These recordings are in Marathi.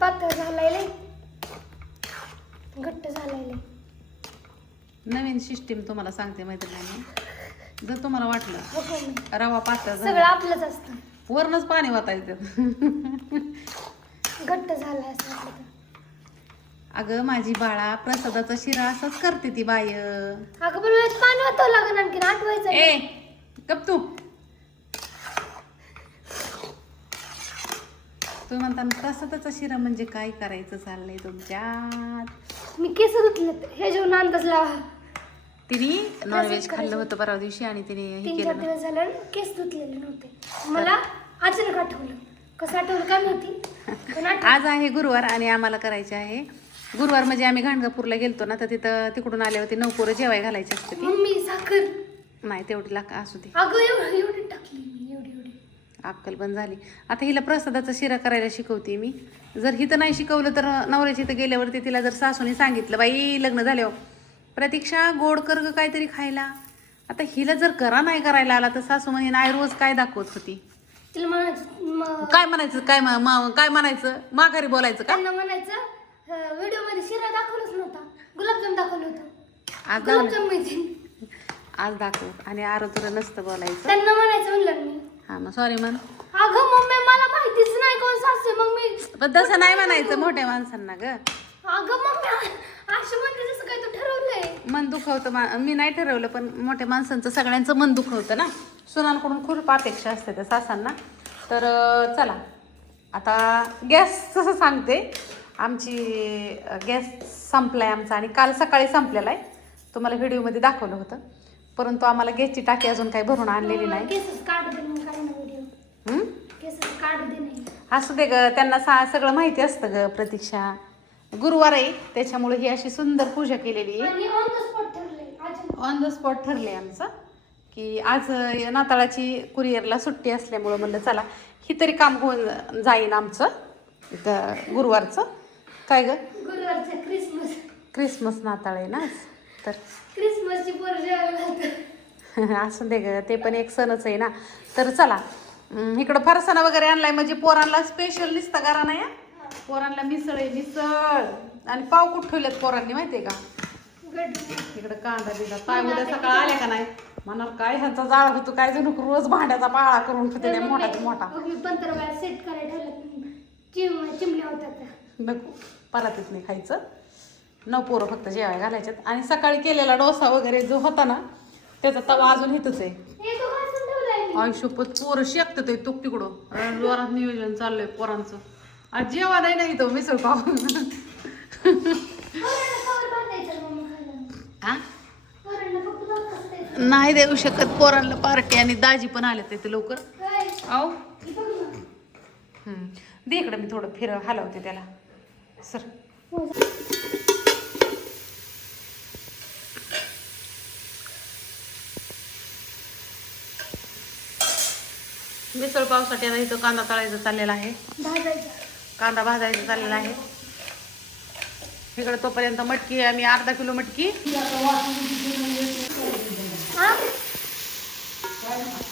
पातळ झालाय लय, घट्ट झालाय लय. नवीन सिस्टीम तुम्हाला सांगते मैत्रिणी. जर तुम्हाला वाटलं हो का मम्मी? रवा पातळ सगळं झाला आपलंच असतं. वरणच पाणी वाटायचं. घट्ट झालाय असं वाटलं तर. अगं माझी बाळा प्रसादाचा शिरा असंच करते ती बाय. अगं पण मला पाणी वाटावं लागेल आणखीन आठवायचं. ए गप तू. तुम्ही म्हणता ना प्रसादाचा शिरा म्हणजे काय करायचं चाललंय तुमच्यात. मी केस धुतलेत हे जेवण अंदाज लावा. तिने नॉनव्हेज खाल्लं होतं परवा दिवशी आणि तिने हे 3-4 केलं ना. दिवस झालं केस धुतलेले नव्हते. मला अचानक आठवलं. कसं आठवलं काय माहिती पण आज आहे गुरुवार आणि आम्हाला करायचे आहे गुरुवार म्हणजे आम्ही गाणगापूरला गेलतो ना तर तिथं तिकडून आल्यावरती 9 पोरं जेवाय घालायची असते ती. मम्मी साखर नाही तेवढी लाग असू दे. अगं एवढी टाकली मी एवढी. अक्कल पण झाली. आता हिला प्रसादाचा शिरा करायला शिकवते मी. जर हिथं नाही शिकवलं तर नवऱ्याच्या इथं गेल्यावरती तिला जर सासूने सांगितलं बाई लग्न झाल्यावर प्रतीक्षा गोड कर ग काहीतरी खायला. आता हिला जर करा नाही करायला आला तर सासू म्हणे नाही रोज काय दाखवत होती. तिला म्हणायचं काय म्हणायचं काय म्हणायचं माघारी बोलायचं का. त्यांना म्हणायचं व्हिडिओ मध्ये शिरा दाखवलंच नव्हता, गुलाबजाम दाखवलं होतं. आज गुलाबजाम माहिती आज दाखव आणि आरोग्य नसतं बोलायचं. त्यांना म्हणायचं म्हणलं मी. हा मग सॉरी म्हण. अगं मम्मी मला माहितीच नाही कोण सासू. मग मी पण तसं नाही म्हणायचं मोठ्या माणसांना ग. अगं मम्मी अशी म्हणते जसं काय तू ठरवलंय. मन दुखवतं मी नाही ठरवलं पण मोठ्या माणसांचं सगळ्यांचं मन दुखवतं ना. सुनांकडून खूप अपेक्षा असते त्या सासांना. तर चला आता गॅस सांगते. आमची गॅस संपलाय आमचा आणि काल सकाळी संपलेला आहे. तुम्हाला व्हिडिओमध्ये दाखवलं होतं परंतु आम्हाला गॅसची टाकी अजून काही भरून आणलेली नाही. केसच काढू दे मग काय ना व्हिडिओ. केसच काढू दे नाही. असू दे ग त्यांना सगळं माहिती असतं ग प्रतीक्षा. गुरुवार आहे त्याच्यामुळे ही अशी सुंदर पूजा केलेली आहे. आणि ऑन द स्पॉट ठरले. ऑन द स्पॉट ठरले आमचं की आज नाताळाची कुरिअरला सुट्टी असल्यामुळं म्हणलं चला ही तरी काम होऊन जाईन आमचं गुरुवारचं. काय ग गुरुवारचं क्रिसमस नाताळ आहे ना तर क्रिसमसची पोरं जेवायला घालतात. असं दे ग ते पण एक सणच आहे ना. तर चला इकडं फरसाणा वगैरे आणलाय म्हणजे पोरांना स्पेशल निसता करा नाही. पोरांना मिसळ आहे मिसळ आणि पाव कुठं ठेवलेत पोरांनी माहितीये का. इकडं कांदा दिला पाय उद्या सकाळ आल्या का नाही म्हणाल काय ह्यांचा जाळ होतो काय जणू रोज भांड्याचा पाळा करून ठेवते मोठा. मी पंतरवाळा सेट करायला ठेवलं चिमल्या होत्या त्या. नको परातीत नाही खायचं. 9 पोरं फक्त जेवाय घालायच्यात आणि सकाळी केलेला डोसा वगैरे जो होता ना त्याचा तवा अजून इथंच आहे. हे तो घासून ठेवलाय मी. आयुष्यपत पोरं शेकत ते तुक तिकडं जोरात नियोजन चाललंय पोरांचं. आज जेवा नाही तो मिसळ पाव. पोरांना कवर बांधायचं मम्मी खायला. हा पोरांना फक्त भाकरच द्यायचं. नाही देऊ शकत पोरांना पार्टी आणि दाजी पण आले ते लवकर. काय? आओ हे बघ ना. दे इकडं मी थोडं हलवते त्याला सर. मिसळ पावसाठी आता इथं कांदा तळायचा चाललेला आहे. भाजायचं. कांदा भाजायचा चाललेला आहे. इकडे तोपर्यंत मटकी आम्ही अर्धा किलो मटकी हा?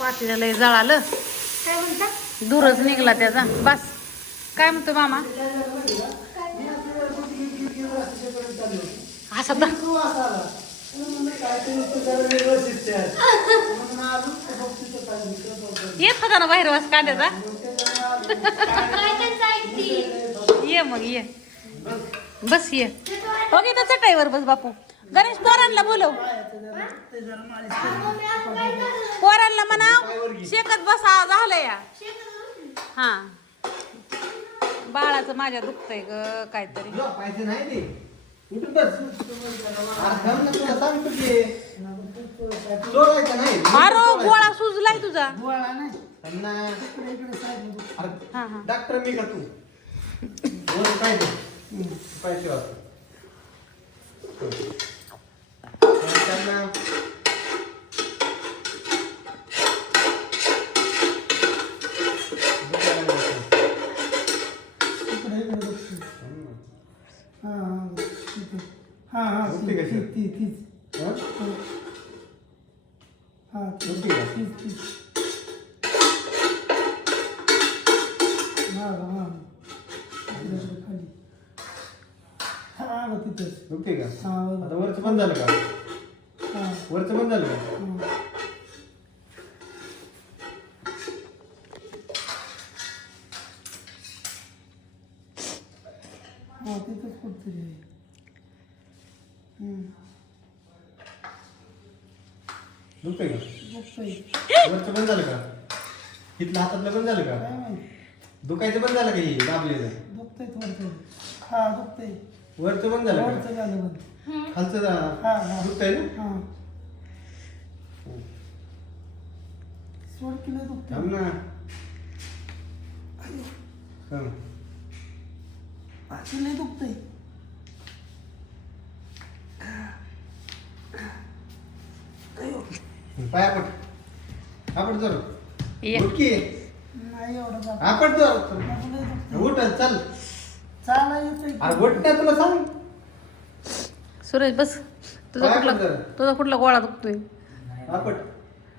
पातीला लय जळालं काय म्हणता? दूरच निघला त्याचा. बस काय म्हणतो मामा असं येत होता ना बाहेर वास कांद्याचा. काय त्यांचं ऐकती? ये मग ये बस ये हो गे तर चटाईवर बस बापू. गणेश पोरांना बोलव पोरांना म्हणाव शेकत बसा झालं या. हा बाळाचं माझ्या दुखतंय ग काहीतरी. अरे गोळा सुजलाय तुझा. हा हा डॉक्टर मी का तू पाहिजे मागं तिथंच. दुखते का हा, आता वरचं बंद झालं का हा. वरचं बंद झालं का हा, तिथंच कुठतरी आहे. दुखते का दुखतंय. वरचं बंद झालं का इथलं हातातलं बंद झालं का काय माहिती दुखायचं बंद झालं का हे दाबलेलं दुखतंय थोडं. हा, दुखतंय. वरचं बंद झालं वरचं का झालं बंद. खालचं हा, हा. दुखतंय ना हा. सोड की नाही दुखतंय. थांब ना थांब. असं नाही दुखतंय. पाय आपट आपट जर ये. उठ की नाही एवढं जात. आपट जर नको लय दुखतंय. उठ चल चाला येतोय. अरे उठ ना तुला सांग सुरेश बस. तुझा पाय कुठला पड जरा. तुझा कुठला गोळा दुखतोय? आपट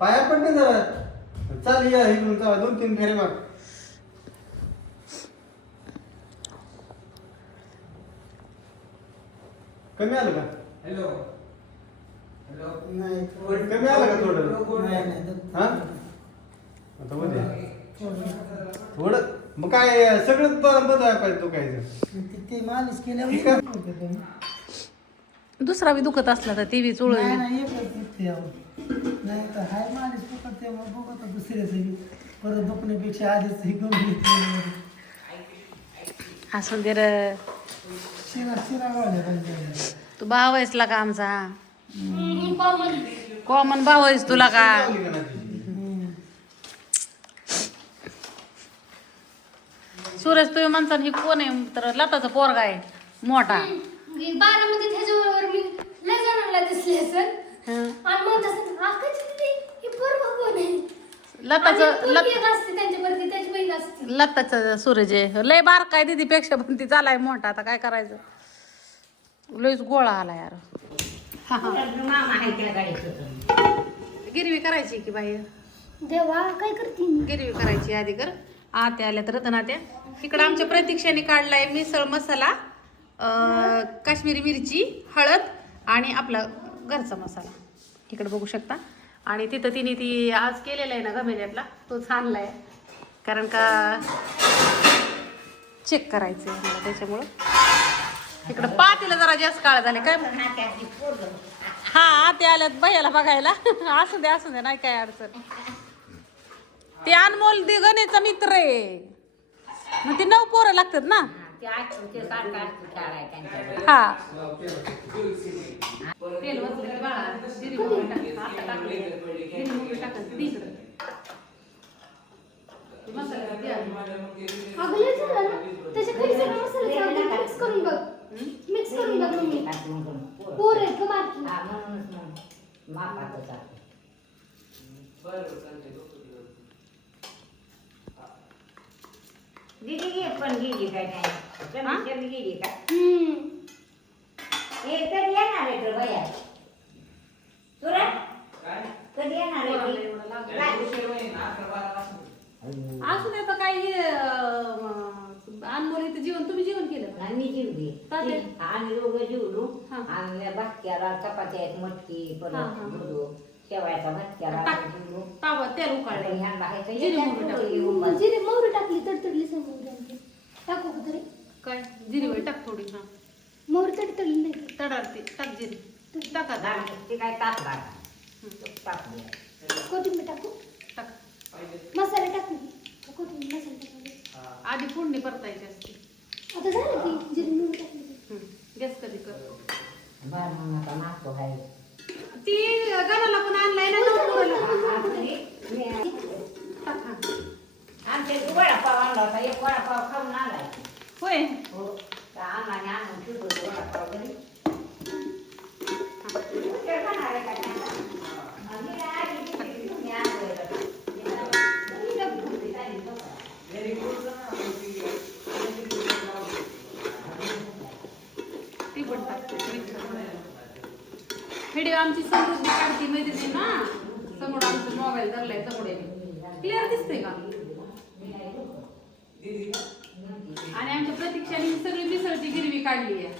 पाय आपट नाही जरा चल या इकडून जावा 2-3 फेरे मार कमी आलं का नाही कमी आलं का थोडं नाही नाही दुखतंय. हा आता मध्ये थोडं. थोडं मग काय सगळं बदलायला पाहिजे तो काय ते मालिश केल्यावर ठीक आहे. दुखतंय पण. दुसरा बी दुखत असला तर ती बी चुळ नाही नाही एकच दुखते अहो. नाही तर हाय मालिश फुकट त्यामुळे बघत दुसऱ्याचं परत दुखण्यापेक्षा आधीच हे करून घेतलं. असून दे र. शिरा शिरा वाढल्या पाहिजे. तू भाव आहेसला का आमचा कॉमन. कॉमन भाव आहेस तुला का सुरेश तुम्ही म्हणता ही कोण आहे तर लताचा पोरगा आहे मोठा. बारामध्ये त्याच्याबरोबर मी लय जणांना दिसले असेल हं. आणि मग तसं आकाची दिदी ही पोरगा कोण आहे लताचं आणि पोरगी एक असते त्यांच्यावरती त्याची बहीण असते. लताचा सूरज आहे लय बार काय दीदीपेक्षा पण ती झालाय मोठा आता काय करायचं लयच गोळा आला यार. हा हा गिरवी करायची की बाई देवा काय करते मी? गिरवी करायची आधी कर. आत्या आल्या तर रतनात्या इकडं आमच्या प्रतीक्षाने काढलाय मिसळ मसाला काश्मीरी मिरची हळद आणि आपला घरचा मसाला इकडे बघू शकता. आणि तिथं तिने ती आज केलेला आहे ना गमेल्यातला तोच आणलाय कारण का चेक करायचं आहे मला त्याच्यामुळं. इकडं पातीला जरा जास्त काळ झाले काय हा आत्या आल्यात भैयाला बघायला असू दे नाही काय अडचण. ते अनमोल गणेचा मित्र आहे मग ते 9 पोरं लागतात ना. हा तेल वतलं की बाळा जिरी मोहरी टाक. आता टाकले जिरी मोहरी टाकायचं ती इकडं. ते मसाल्याला द्या. अगं लय झालं ना त्याच्या खाली सगळं मसाला मिक्स करून बघ. मिक्स करून बघ मम्मी. पोर आहेत का बारकी? दीदी घे पण गेली काय नाही कमी गेली का हम्म. हे कधी येणार आहे तर भैया तुला कधी येणार आहे ती? असू दे तर काही अनमोल इथं जेवण तुम्ही जेवण केलं का? आणि मी जीवली ताते? आम्ही दोघं जीवलो हा. आणि भातक्याला चपात्या आहेत मटकी हा, परत हा. दूध शेवायचा भातक्याला टाक. जीवलो तावा तेल उकाळलं ह्या बाहेरचं जिरी मोहरी टाक. जिरे मोहरी टाकली तडतडली समोर आमची. टाकू का तरी? काय जिरी वळी टाक थोडी हा मोहरी तडतडली नाही. तडारते टाक जिरी टाका ते काय टाकला टाकली कोथिंबीर टाकू? टाक मसाला टाकू की? का कोथिंबीर मसाला टाकू? आधी फोडणी परतायची असते. आता झालं की जिरे मोहरी टाकली की. गॅस कधी कर बरं मग आता नाचतो आहे ती गणाला पण आणलाय ना नवरदेवाला. टाक हा. आमच्या इथे वडापाव आणला होता एक वडापाव खाऊन आलाय होय हो त्या अण्णाने आणून ठेवतो वडापाव घरी ते खाणार आहे का नाही? आणि मी आधी घेऊन आणलं होतं. ती पण टाकते व्हिडिओ आमची समोर काढती मैत्रिणी ना समोर आमचा मोबाईल धरलाय समोर क्लिअर दिसतंय का? आणि आमच्या प्रतीक्षाने सगळी मिसळची गिरवी काढली आहे.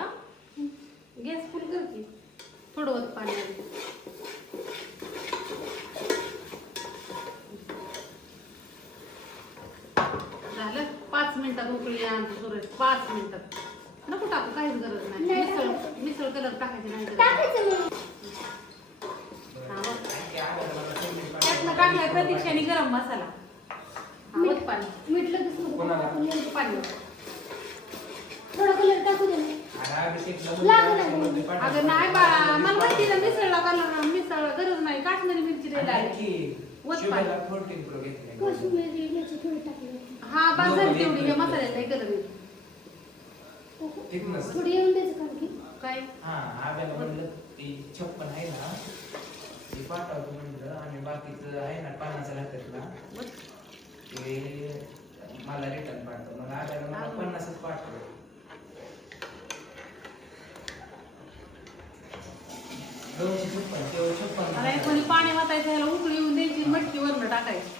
आता गॅस फुल कर की थोडं वत पाणी घाल. झालं 5 मिनिटात उकळी आमची सुरत 5 मिनिटात. नको टाकू काहीच गरज नाही. नाही मिसळ कलर टाकायचे नाही गरज. टाकायचं मग. हा, बघ. त्यातनं टाकलाय प्रतीक्षाने गरम मसाला. हा, वत पाणी मीठ लगेच नको. कोणाला? पाणी. थोडा कलर टाकू दे ना. अगं नाही बाळा मला माहिती ना मिसळला कलर मिसळ गरज नाही. काश्मीरी मिरची द्यायला आली. वत पाणी. कोशिंबीर याची थोडी टाकली. हा बस झाली तेवढी या मसाल्यात काही गरज नाही. थोडी येऊन द्यायचं कारण की काय म्हणलं ती 56 आहे ना ती पाठवतो म्हणलं आणि बाकीचं आहे ना 50 लागतात ना ते मला रिटर्न पाठव. मग आब्याला मला 50च पाठवलं. मला कोणी पाणी वाचायचं ह्याला उकळी येऊन द्यायची मटकी वरनं टाकायची.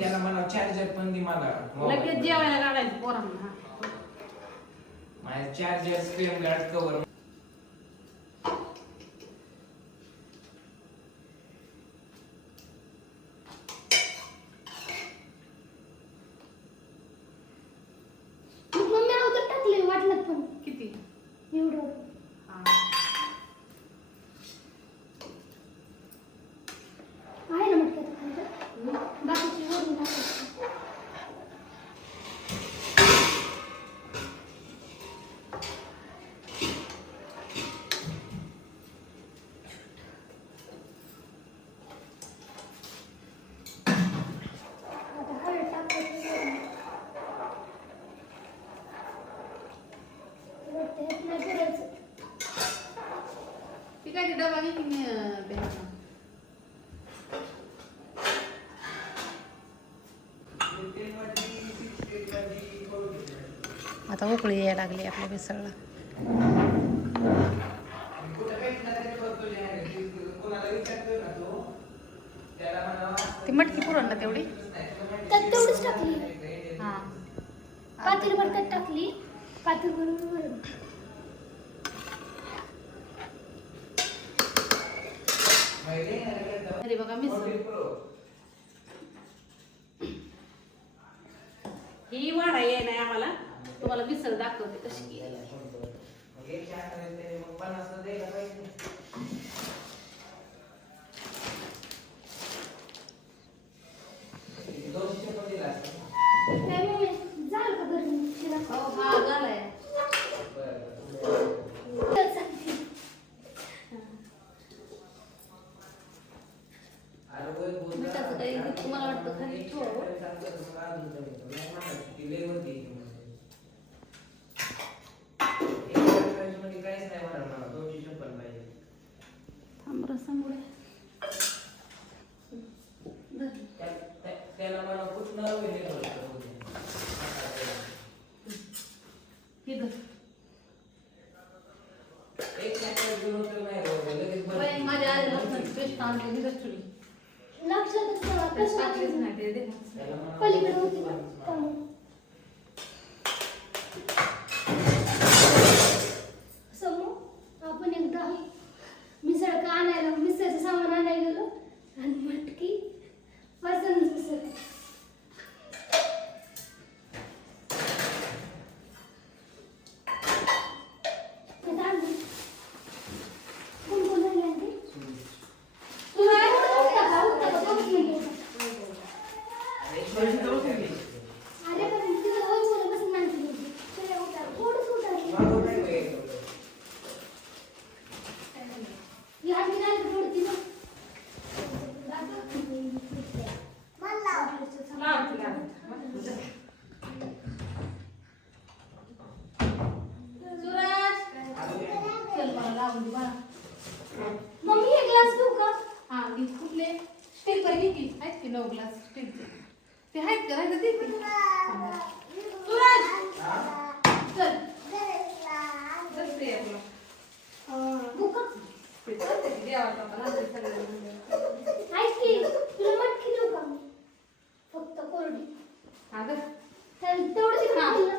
त्याला मला चार्जर पण दे मला लगेच जेवायला काढायचं पोरांना. हा. माझ्या charger screen guard cover mummy अगोदर टाकले वाटलं पण किती एवढं. हा. आहे ना मटक्यात खायचं. बाकीची वरून टाकायची. आता हळद टाकायची वरून. वाटतं ह्यात नाही करायचं. ती काय ते डबा घेतली मी द्यायचा. आता उकळी यायला लागली आपल्या मिसळला. ती मटकी पुरण ना तेवढी. त्यात तेवढीच टाकली. हा पातेलभर त्यात टाकली. पातेलभर वरून. अरे बघा मिसळ ही वाढा ये नाही आम्हाला. तुम्हाला मिसळ दाखवते कशी केली. काय मम्मी झालं का घरी शिरा? हो हा झालाय. त्यात सांगते. मिठाचं काही तुम्हाला वाटतं खाली ठेवावं. थांब रसंगुळे. त्याला मला कुठं हे धर. एक सेकंड घेऊन तर नाही राहू लगेच बाई, माझ्या आईला लसणाची पेस्ट आणली मी रचुरी. लक्षातच नाही आलं. कसं टाकलीच टाकायचं? नाही ते दे. पलीकडे होती ना त्यामुळे. समू आपण एकदा मिसळ का आणायला मिसळचं सामान आणायला गेलो आणि मटकी पसंत मिसळ. ते आणली. कोण कोण झाली आणली? तू नाही उठता का? उठता का? 2 मिनिटं उठा. अरे पण तिथं होय बोलत बसून नाही तिथे. चला उठा. थोडंच उठा. ही आणखी नाही का थोडी तिथं? सुरज चल मला लावून दे बाळा. मम्मी एक ग्लास देऊ का? हा घे. कुठले स्टील पर घे की. आहेत की 9 ग्लास स्टीलचे. ते आहेत का नाही तर दे की. सुरज चल. बसते आपलं. देऊ का? ते चालतंय की देवाचं आपण आणलंय सगळ्यांना. ऐक की तुला मटकी देऊ का मी? फक्त कोरडी. हा धर. तेवढंच हा. खाल्लं ना.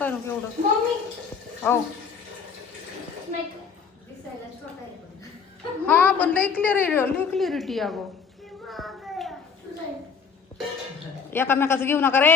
काय नको एवढं मम्मी हो नाही का? दिसायला छोटा आहे पण. हा पण लई क्लिअरिटी अगो तुझा आहे. एकामेकाचं घेऊ नका रे